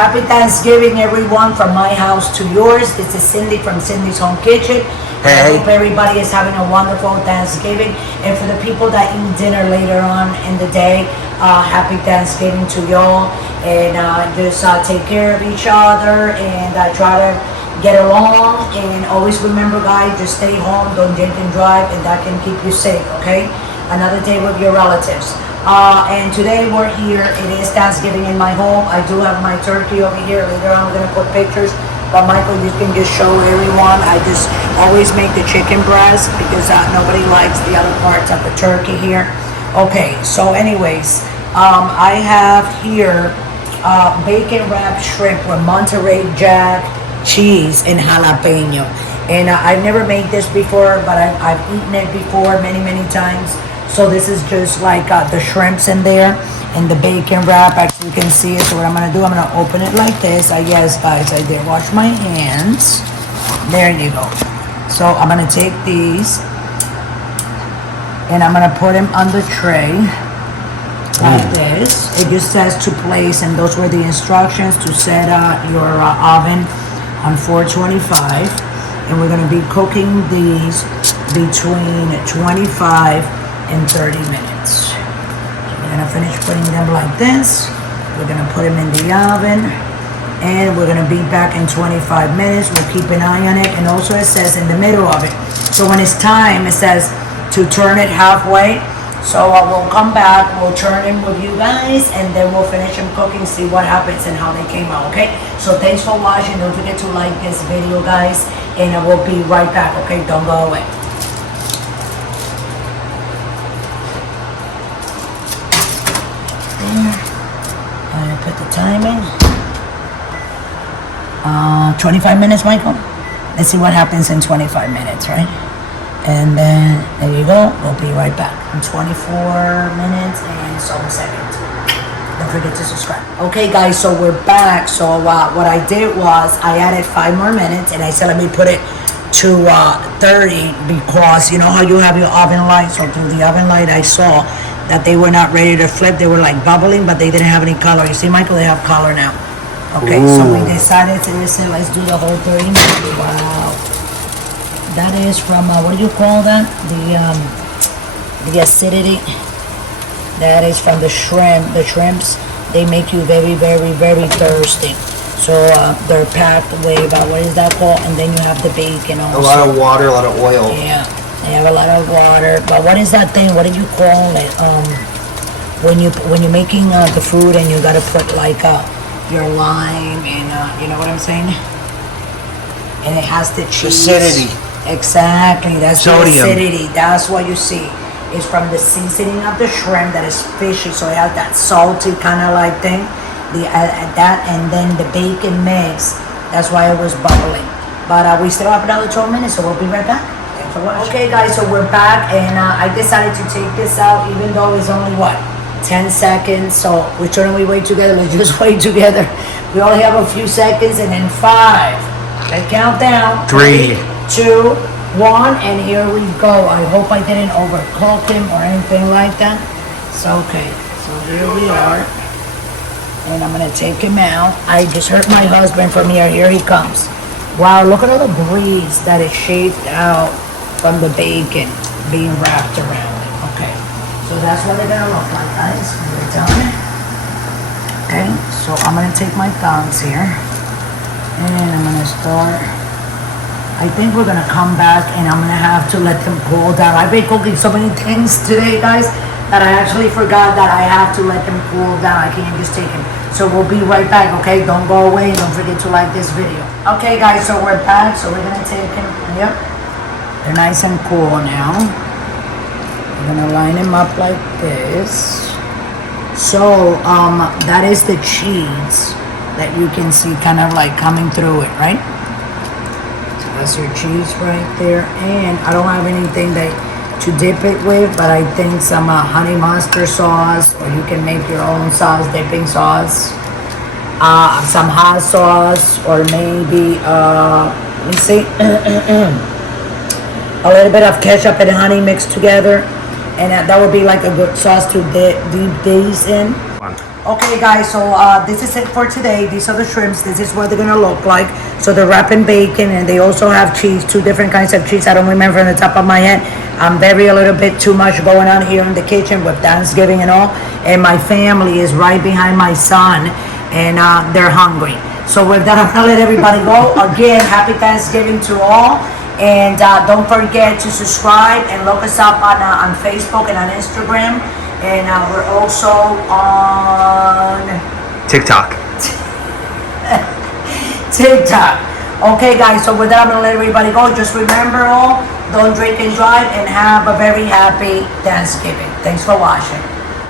happy Thanksgiving, everyone, from my house to yours. This is Cindy from Cindy's Home Kitchen. Hey. I hope everybody is having a wonderful Thanksgiving. And for the people that eat dinner later on in the day, happy Thanksgiving to y'all. And just take care of each other and try to get along. And always remember, guys, just stay home, don't drink and drive, and that can keep you safe, okay? Another day with your relatives. And today we're here. It is Thanksgiving in my home. I do have my turkey over here. Later on, we're gonna put pictures. But Michael, you can just show everyone. I just always make the chicken breast because nobody likes the other parts of the turkey here. Okay, so anyways, I have here bacon wrapped shrimp with Monterey Jack cheese and jalapeno. And I've never made this before, but I've eaten it before many times. So this is just like the shrimps in there and the bacon wrap. Actually, you can see it. So what I'm gonna do, I'm gonna open it like this. Yes, guys, I did wash my hands. There you go. So I'm gonna take these and I'm gonna put them on the tray like this. It just says to place, and those were the instructions to set your oven on 425. And we're gonna be cooking these between 25 and 30 minutes. We're gonna finish putting them like this. We're gonna put them in the oven and we're gonna be back in 25 minutes. We'll keep an eye on it. And also it says in the middle of it. So when it's time, it says to turn it halfway. So we'll come back, we'll turn them with you guys, and then we'll finish them cooking, see what happens and how they came out, okay? So thanks for watching. Don't forget to like this video, guys, and we'll be right back, okay? Don't go away. I put the time in. 25 minutes, Michael. Let's see what happens in 25 minutes, right? And then there you go. We'll be right back in 24 minutes and some seconds. Don't forget to subscribe. Okay, guys. So we're back. So what I did was I added 5 more minutes, and I said let me put it to 30 because you know how you have your oven light. So through the oven light, I saw that they were not ready to flip. They were like bubbling, but they didn't have any color. You see, Michael, they have color now. Okay, so we decided to listen. Let's do the whole 30 minutes. Wow, that is from what do you call that? The acidity. That is from the shrimp. The shrimps, they make you very thirsty. So they're packed with what is that called? And then you have the bacon also. A lot of water, a lot of oil. Yeah. They have a lot of water, but what is that thing? What do you call it? When you're making the food and you gotta put like your lime and you know what I'm saying? And it has the cheese. Acidity. Exactly. That's sodium. The acidity. That's what you see. It's from the seasoning of the shrimp that is fishy, so it has that salty kind of like thing. That and then the bacon mix. That's why it was bubbling. But we still have another 12 minutes, so we'll be right back. Okay, guys, so we're back, and I decided to take this out, even though it's only, 10 seconds, so which one we wait together? Let's just wait together. We only have a few seconds, and then 5. Let's count down. 3, 2, 1, and here we go. I hope I didn't overcook him or anything like that. So, okay, so here we are, and I'm gonna take him out. I just heard my husband from here. Here he comes. Wow, look at all the grease that is shaved out from the bacon being wrapped around it. Okay, so that's what they're gonna look like, guys. We're done. Okay, so I'm gonna take my tongs here and I'm gonna start. I think we're gonna come back and I'm gonna have to let them cool down. I've been cooking so many things today, guys, that I actually forgot that I have to let them cool down. I can't just take them. So we'll be right back, okay? Don't go away and don't forget to like this video. Okay, guys, so we're back. So we're gonna take them. Yep. They're nice and cool now. We're gonna line them up like this. So that is the cheese that you can see kind of like coming through it, right? So that's your cheese right there. And I don't have anything to dip it with, but I think some honey mustard sauce, or you can make your own sauce, dipping sauce. Some hot sauce, or maybe let me see. A little bit of ketchup and honey mixed together, and that would be like a good sauce to dip these in. Okay, guys, so this is it for today. These are the shrimps. This is what they're gonna look like. So they're wrapped in bacon, and they also have cheese, two different kinds of cheese. I don't remember from the top of my head. I'm very a little bit too much going on here in the kitchen with Thanksgiving and all. And my family is right behind my son, and they're hungry. So with that, I'm gonna let everybody go. Again, happy Thanksgiving to all. And don't forget to subscribe and look us up on Facebook and on Instagram. And we're also on TikTok. TikTok. Okay, guys, so with that, I'm going to let everybody go. Just remember all, don't drink and drive, and have a very happy Thanksgiving. Thanks for watching.